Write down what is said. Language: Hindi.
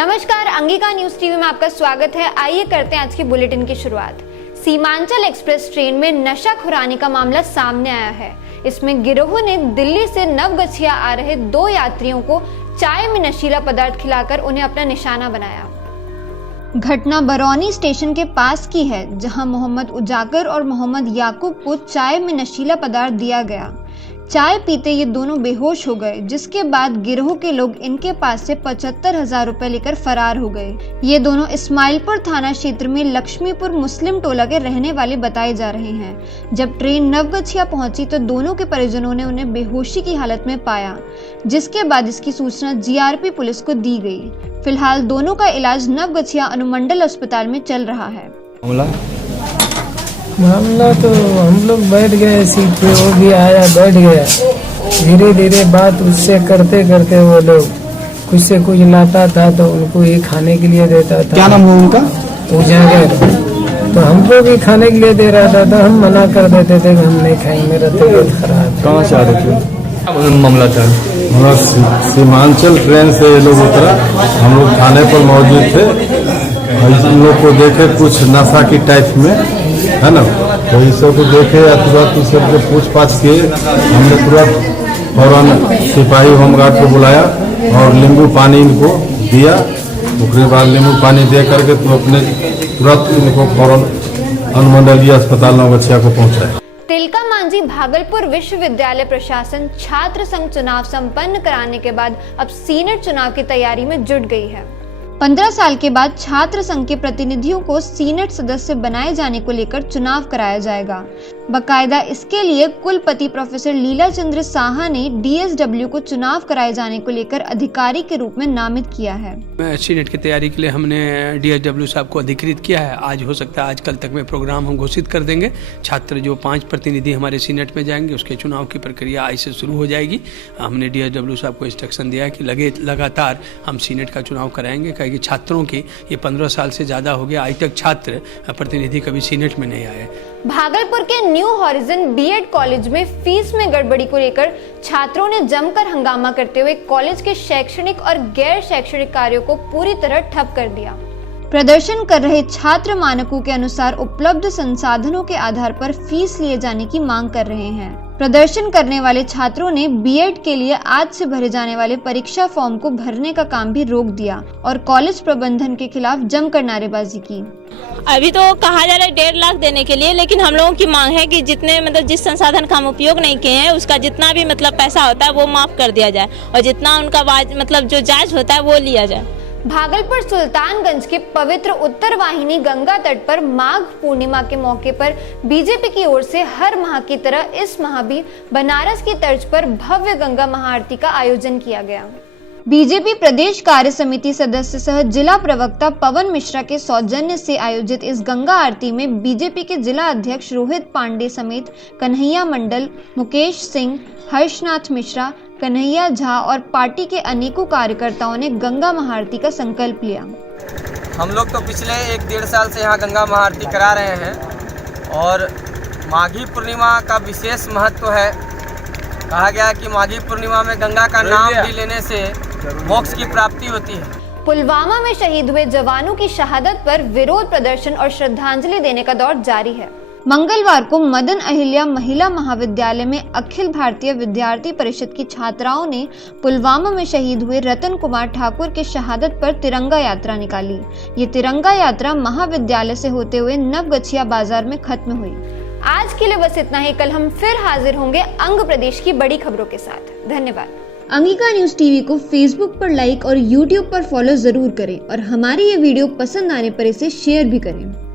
नमस्कार, अंगिका न्यूज टीवी में आपका स्वागत है। आइए करते हैं आज की बुलेटिन की शुरुआत। सीमांचल एक्सप्रेस ट्रेन में नशाखुरानी का मामला सामने आया है। इसमें गिरोह ने दिल्ली से नवगछिया आ रहे 2 यात्रियों को चाय में नशीला पदार्थ खिलाकर उन्हें अपना निशाना बनाया। घटना बरौनी स्टेशन के पास की है, जहां मोहम्मद उजागर और मोहम्मद याकूब को चाय में नशीला पदार्थ दिया गया। चाय पीते ये दोनों बेहोश हो गए, जिसके बाद गिरोह के लोग इनके पास से 75,000 रुपए लेकर फरार हो गए। ये दोनों इस्माइलपुर थाना क्षेत्र में लक्ष्मीपुर मुस्लिम टोला के रहने वाले बताए जा रहे हैं। जब ट्रेन नवगछिया पहुंची तो दोनों के परिजनों ने उन्हें बेहोशी की हालत में पाया, जिसके बाद इसकी सूचना जीआरपी पुलिस को दी गई। फिलहाल दोनों का इलाज नवगछिया अनुमंडल अस्पताल में चल रहा है। मामला तो हम लोग बैठ गए सीट पे, वो भी आया बैठ गया। धीरे धीरे बात उससे करते करते वो लोग कुछ से कुछ लाता था तो उनको ये खाने के लिए देता था। क्या नाम हुआ उनका? उजागर। तो हमको भी खाने के लिए दे रहा था तो हम मना कर देते थे कि हम नहीं खाएंगे, मेरा तबीयत खराब। कहाँ से आ रहे थे? मामला था सीमांचल ट्रेन से ये लोग उतरा, हम लोग थाने पर मौजूद थे। हम लोग को देखे कुछ नशा की टाइप में, है ना, तो इस सब को देखे तुरंत इस सबको पूछताछ किए। हमने तुरंत फौरन सिपाही होमगार्ड को बुलाया और नींबू पानी इनको दिया। उसके बाद नींबू पानी दे करके तो अपने तुरंत इनको फौरन अनुमंडलीय अस्पताल नवगछिया को पहुंचाया। तिलका मांझी भागलपुर विश्वविद्यालय प्रशासन छात्र संघ चुनाव संपन्न कराने के बाद अब सीनेट चुनाव की तैयारी में जुट गई है। 15 साल के बाद छात्र संघ के प्रतिनिधियों को सीनेट सदस्य बनाए जाने को लेकर चुनाव कराया जाएगा। बकायदा इसके लिए कुलपति प्रोफेसर लीला चंद्र साहा ने डीएसडब्ल्यू को चुनाव कराए जाने को लेकर अधिकारी के रूप में नामित किया है। सीनेट की तैयारी के लिए हमने डीएसडब्ल्यू साहब को अधिकृत किया है। आज हो सकता है आज कल तक में प्रोग्राम हम घोषित कर देंगे। छात्र जो 5 प्रतिनिधि हमारे सीनेट में जाएंगे उसके चुनाव की प्रक्रिया आज से शुरू हो जाएगी। हमने डीएसडब्ल्यू साहब को इंस्ट्रक्शन दिया है कि लगातार हम सीनेट का चुनाव कराएंगे, कि छात्रों की ये 15 साल से ज्यादा हो गया, आज तक छात्र प्रतिनिधि कभी सीनेट में नहीं आए। भागलपुर के न्यू हॉरिजन बीएड कॉलेज में फीस में गड़बड़ी को लेकर छात्रों ने जमकर हंगामा करते हुए कॉलेज के शैक्षणिक और गैर शैक्षणिक कार्यों को पूरी तरह ठप कर दिया। प्रदर्शन कर रहे छात्र मानकों के अनुसार उपलब्ध संसाधनों के आधार पर फीस लिए जाने की मांग कर रहे हैं। प्रदर्शन करने वाले छात्रों ने बीएड के लिए आज से भरे जाने वाले परीक्षा फॉर्म को भरने का काम भी रोक दिया और कॉलेज प्रबंधन के खिलाफ जमकर नारेबाजी की। अभी तो कहा जा रहा है 1.5 लाख देने के लिए, लेकिन हम लोगों की मांग है कि जितने जिस संसाधन का हम उपयोग नहीं किए हैं उसका जितना भी पैसा होता है वो माफ कर दिया जाए और जितना उनका जो जायज होता है वो लिया जाए। भागलपुर सुल्तानगंज के पवित्र उत्तर वाहिनी गंगा तट पर माघ पूर्णिमा के मौके पर बीजेपी की ओर से हर माह की तरह इस माह भी बनारस की तर्ज पर भव्य गंगा महाआरती का आयोजन किया गया। बीजेपी प्रदेश कार्य समिति सदस्य सह जिला प्रवक्ता पवन मिश्रा के सौजन्य से आयोजित इस गंगा आरती में बीजेपी के जिला अध्यक्ष रोहित पांडे समेत कन्हैया मंडल, मुकेश सिंह, हर्षनाथ मिश्रा, कन्हैया झा और पार्टी के अनेकों कार्यकर्ताओं ने गंगा महाआरती का संकल्प लिया। हम लोग तो पिछले 1-1.5 साल से यहाँ गंगा महाआरती करा रहे हैं और माघी पूर्णिमा का विशेष महत्व है। कहा गया कि माघी पूर्णिमा में गंगा का नाम भी लेने से मोक्ष की प्राप्ति होती है। पुलवामा में शहीद हुए जवानों की शहादत पर विरोध प्रदर्शन और श्रद्धांजलि देने का दौर जारी है। मंगलवार को मदन अहिल्या महिला महाविद्यालय में अखिल भारतीय विद्यार्थी परिषद की छात्राओं ने पुलवामा में शहीद हुए रतन कुमार ठाकुर की शहादत पर तिरंगा यात्रा निकाली। ये तिरंगा यात्रा महाविद्यालय से होते हुए नवगछिया बाजार में खत्म हुई। आज के लिए बस इतना ही। कल हम फिर हाजिर होंगे अंग प्रदेश की बड़ी खबरों के साथ। धन्यवाद। अंगिका न्यूज टीवी को फेसबुक पर लाइक और यूट्यूब पर फॉलो जरूर करें और हमारी ये वीडियो पसंद आने पर इसे शेयर भी करें।